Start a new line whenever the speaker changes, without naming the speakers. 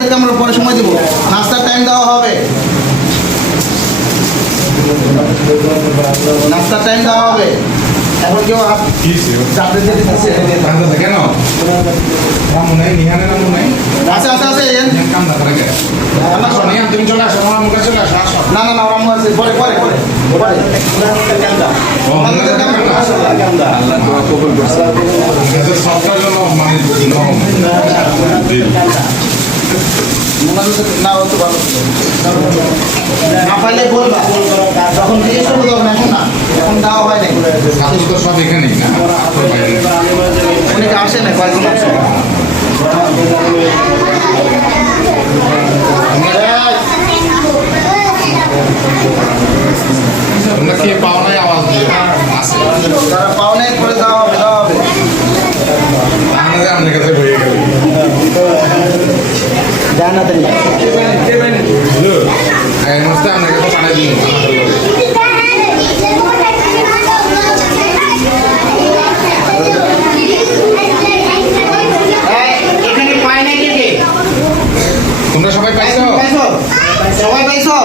আমরা পরে সময় দেবো। নাস্তার টাইম দেওয়া হবে। নাস্তার টাইম দেওয়া হবে। এখন কেউ চাপড়ে দিয়ে দিতেছে
কেন?
আছে আছে আছে
তুমি চলে আসো আমার মুখে চলে আসো
না না না ওরা মনে আছে। পরে পরে পরে
আছে সবটার জন্য মানে।
না ও তো ভালো। না এখন না এখন হয়
তো সব এখানেই
আসে না কয়েকজন আসে
তোমরা কে পাও নাই আওয়াজ দিয়ে আসে
যারা পাও নাই পরে দেওয়া হবে দেওয়া হবে কে কে
তোমরা সবাই পাইছো?
পাইছো। সবাই পাইছো?